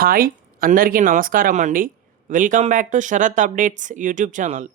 Hi అందరికీ నమస్కారం అండి. Welcome back to Sharath updates YouTube channel.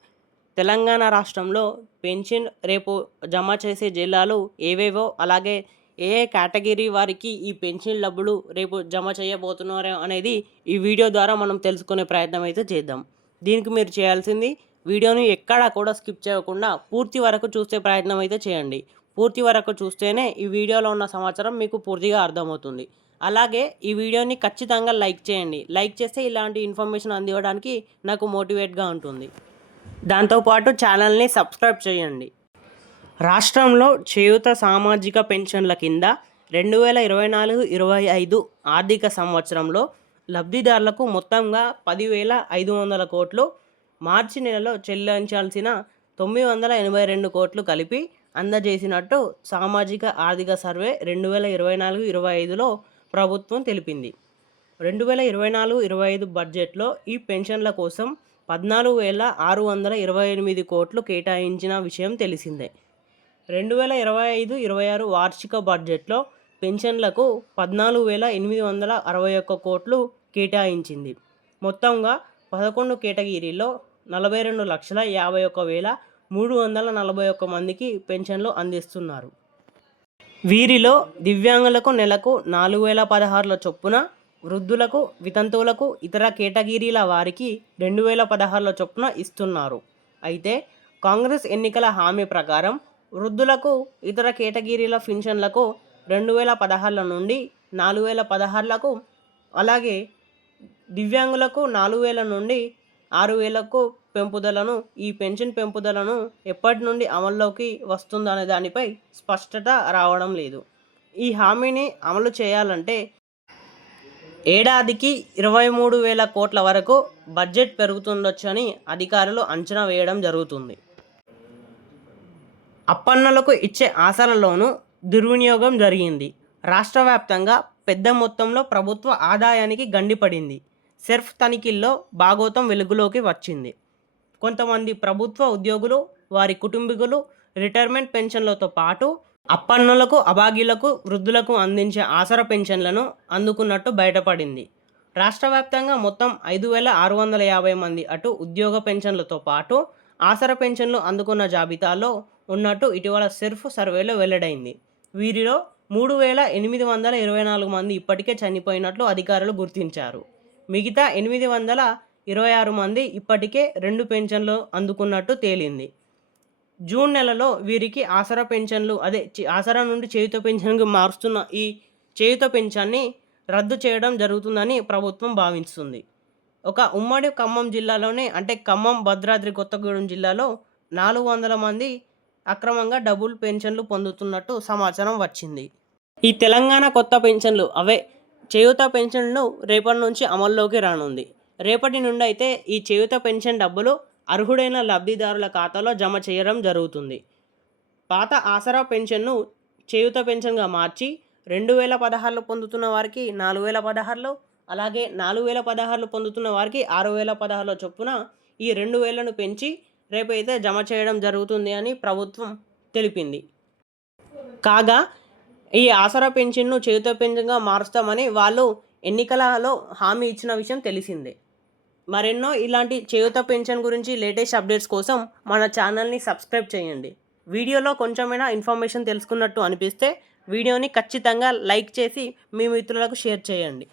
Telangana రాష్ట్రంలో పెన్షన్ రేపు జమ చేసే జిల్లాలు ఏవేవో, అలాగే ఏ ఏ కేటగిరీ వారికి ఈ పెన్షన్ డబ్బులు రేపు జమ చేయబోతున్నారు అనేది ఈ వీడియో ద్వారా మనం తెలుసుకునే ప్రయత్నం అయితే చేద్దాం. దీనికి మీరు చేయాల్సింది వీడియోని ఎక్కడా కూడా స్కిప్ చేయకుండా పూర్తి వరకు చూసే ప్రయత్నం అయితే చేయండి. పూర్తి వరకు చూస్తేనే ఈ వీడియోలో ఉన్న సమాచారం మీకు పూర్తిగా అర్థమవుతుంది. అలాగే ఈ వీడియోని ఖచ్చితంగా లైక్ చేయండి. లైక్ చేస్తే ఇలాంటి ఇన్ఫర్మేషన్ అందివ్వడానికి నాకు మోటివేట్గా ఉంటుంది. దాంతోపాటు ఛానల్ని సబ్స్క్రైబ్ చేయండి. రాష్ట్రంలో చేయూత సామాజిక పెన్షన్ల కింద 2024-25 ఆర్థిక సంవత్సరంలో లబ్ధిదారులకు మొత్తంగా 10,500 కోట్లు, మార్చి నెలలో చెల్లించాల్సిన 982 కోట్లు కలిపి అందజేసినట్టు సామాజిక ఆర్థిక సర్వే 2024-25లో ప్రభుత్వం తెలిపింది. 2024-25 బడ్జెట్లో ఈ పెన్షన్ల కోసం 14,628 కోట్లు కేటాయించిన విషయం తెలిసిందే. 2025-26 వార్షిక బడ్జెట్లో పెన్షన్లకు 14,861 కోట్లు కేటాయించింది. మొత్తంగా 11 కేటగిరీల్లో 42,51,341 మందికి పెన్షన్లు అందిస్తున్నారు. వీరిలో దివ్యాంగులకు నెలకు 4,016 చొప్పున, వృద్ధులకు, వితంతువులకు, ఇతర కేటగిరీల వారికి 2,016 చొప్పున ఇస్తున్నారు. అయితే కాంగ్రెస్ ఎన్నికల హామీ ప్రకారం వృద్ధులకు, ఇతర కేటగిరీల పెన్షన్లకు 2,016 నుండి 4,016లకు, అలాగే దివ్యాంగులకు 4,000 నుండి 6,000కు పెంపుదలను ఈ పెన్షన్ పెంపుదలను ఎప్పటి నుండి అమల్లోకి వస్తుందనే దానిపై స్పష్టత రావడం లేదు. ఈ హామీని అమలు చేయాలంటే ఏడాదికి 23,000 కోట్ల వరకు బడ్జెట్ పెరుగుతుండొచ్చని అధికారులు అంచనా వేయడం జరుగుతుంది. అప్పన్నులకు ఇచ్చే ఆసరాలోనూ దుర్వినియోగం జరిగింది. రాష్ట్ర వ్యాప్తంగా పెద్ద మొత్తంలో ప్రభుత్వ ఆదాయానికి గండిపడింది. సెర్ఫ్ తనిఖీల్లో భాగోతం వెలుగులోకి వచ్చింది. కొంతమంది ప్రభుత్వ ఉద్యోగులు, వారి కుటుంబీకులు రిటైర్మెంట్ పెన్షన్లతో పాటు అప్పన్నులకు, అభాగ్యులకు, వృద్ధులకు అందించే ఆసరా పెన్షన్లను అందుకున్నట్టు బయటపడింది. రాష్ట్ర వ్యాప్తంగా మొత్తం 5,650 మంది అటు ఉద్యోగ పెన్షన్లతో పాటు ఆసరా పెన్షన్లు అందుకున్న జాబితాలో ఉన్నట్టు ఇటీవల సెర్ఫ్ సర్వేలో వెల్లడైంది. వీరిలో 3,824 మంది ఇప్పటికే చనిపోయినట్లు అధికారులు గుర్తించారు. మిగతా 826 మంది ఇప్పటికే 2 పెన్షన్లు అందుకున్నట్టు తేలింది. జూన్ నెలలో వీరికి ఆసరా పెన్షన్లు ఆసరా నుండి చేయూత పెన్షన్కి మారుస్తున్న ఈ చేయూత పెన్షన్ని రద్దు చేయడం జరుగుతుందని ప్రభుత్వం భావిస్తుంది. ఒక ఉమ్మడి ఖమ్మం జిల్లాలోనే, అంటే ఖమ్మం, భద్రాద్రి కొత్తగూడెం జిల్లాలో 400 మంది అక్రమంగా డబుల్ పెన్షన్లు పొందుతున్నట్టు సమాచారం వచ్చింది. ఈ తెలంగాణ కొత్త పెన్షన్లు చేయూత పెన్షన్లు రేపటి నుంచి అమల్లోకి రానుంది. రేపటి నుండి అయితే ఈ చేయూత పెన్షన్ డబ్బులు అర్హుడైన లబ్ధిదారుల ఖాతాలో జమ చేయడం జరుగుతుంది. పాత ఆసరా పెన్షన్ను చేయూత పెన్షన్గా మార్చి 2,016 పొందుతున్న వారికి 4,016, అలాగే 4,016 పొందుతున్న వారికి 6,016 చొప్పున ఈ 2,000ను పెంచి రేపైతే జమ చేయడం జరుగుతుంది అని ప్రభుత్వం తెలిపింది. కాగా ఈ ఆసరా పెన్షన్ను చేయూత పెన్షన్గా మారుస్తామని వాళ్ళు ఎన్నికలలో హామీ ఇచ్చిన విషయం తెలిసిందే. మరెన్నో ఇలాంటి చేయూత పెన్షన్ గురించి లేటెస్ట్ అప్డేట్స్ కోసం మన ఛానల్ని సబ్స్క్రైబ్ చేయండి. వీడియోలో కొంచెమైనా ఇన్ఫర్మేషన్ తెలుసుకున్నట్టు అనిపిస్తే వీడియోని ఖచ్చితంగా లైక్ చేసి మీ మిత్రులకు షేర్ చేయండి.